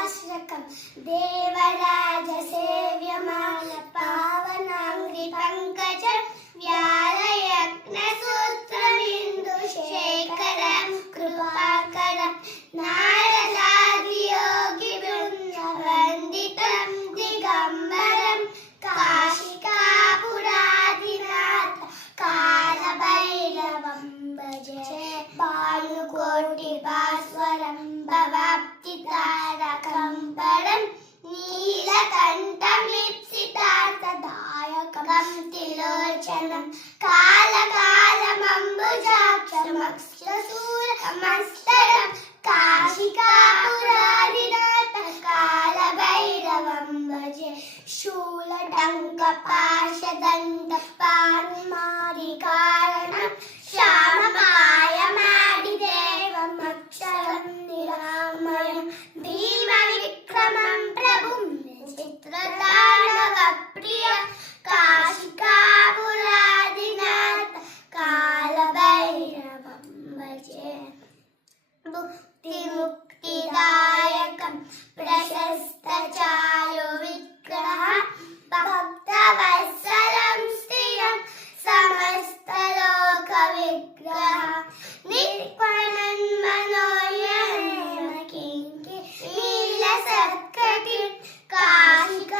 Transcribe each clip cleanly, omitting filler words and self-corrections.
पाशकं देवराजसेव्यमान पावनाङ्घ्रिपङ्कजं व्यालयज्ञसूत्रमिन्दुशेखरं कृपाकरं नारदादियोगिवृन्दवन्दितं दिगम्बरं काशिकापुराधिनाथ कालभैरवं भजे भानुकोटिभास्वरं भवाब्धितारकं परं नीलकण्ठमीप्सितार्थदायकं त्रिलोचनं कालकालमम्बुजाक्षमक्षसूरमस्तरं काशिकापुराधिनाथ कालभैरवं भजे शूलटङ्कपाशदण्डपाणिमादिकारणं श्यामकायमादिदेवमक्षरं निरामयं भीमविक्रमं प्रभुं चित्रताण्डवप्रिय काशिकापुराधिनाथ कालभैरवं भजे मुक्तिदायकं प्रशस्तचारुविग्रहं भक्तवत्सलं स्थिरं समस्तलोकविग्रहं निर्गुणन्मनोज्ञहेमकिङ्किणीलसत्कटिं काशिकापुराधिनाथ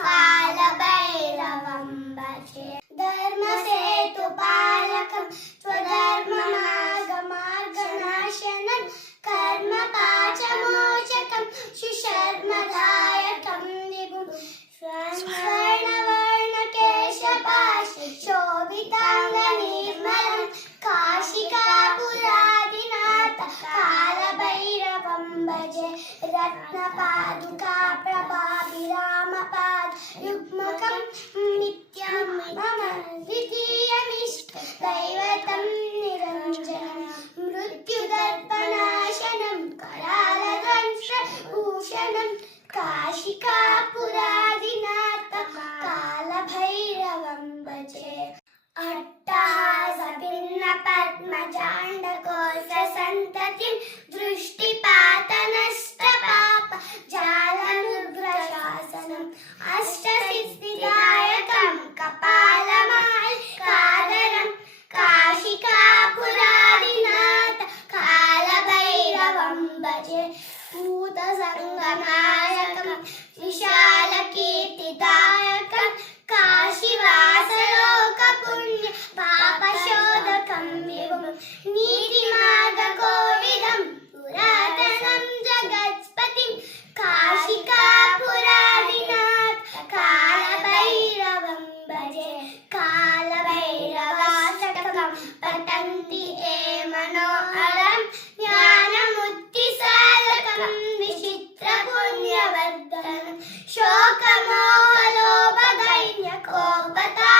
कालभैरवं भजे धर्मसेतुपालकं स्वधर्ममार्गमार्गनाशनं कर्मपाशमोचकं सुशर्मदायकं निगुं स्वर्णवर्णकेशपाशोभिताङ्गनिर्मलं काशिकापुराधिनाथ कालभैरवं भजे रत्नपादुका प्रभाभिरामपाद युग्मकं नित्यं मम द्वितीयमिष्टदैवतं निरञ्जनं मृत्युदर्पनाशनं करालदंशभूषणं काशिकापुराधिनाथ कालभैरवं भजे अट्टासभिन्नपद्मजाण्डकोशसन्ततिं दृष्टिपातनष्टपाप जालनुग्रशासनम् अष्टसिद्धिदायकं कपालमालिकाधरं काशिकापुराधिनाथ कालभैरवं भजे भूतसङ्गमायकं विशालकीर्तिदायकं काशीवासलोकपुण्य पापशोधकं विभुं नीतिमार्गकोविदं पुरातनं जगत्पतिं काशिकापुराधिनाथ कालभैरवं भजे कालभैरवाष्टकं पठन्ति ये मनोहरं ज्ञानमुक्तिसाधकं विचित्रपुण्यवर्धनं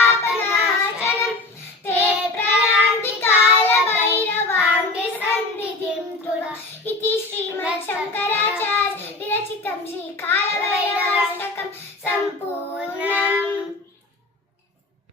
शोकमोहलोभदैन्यकोपतापनाशनं ते प्रयान्ति कालभैरवाङ्गे सन्निधिं तुरा इति श्रीमच्छङ्कराचार्य विरचितं श्रीकालभैरवाष्टकं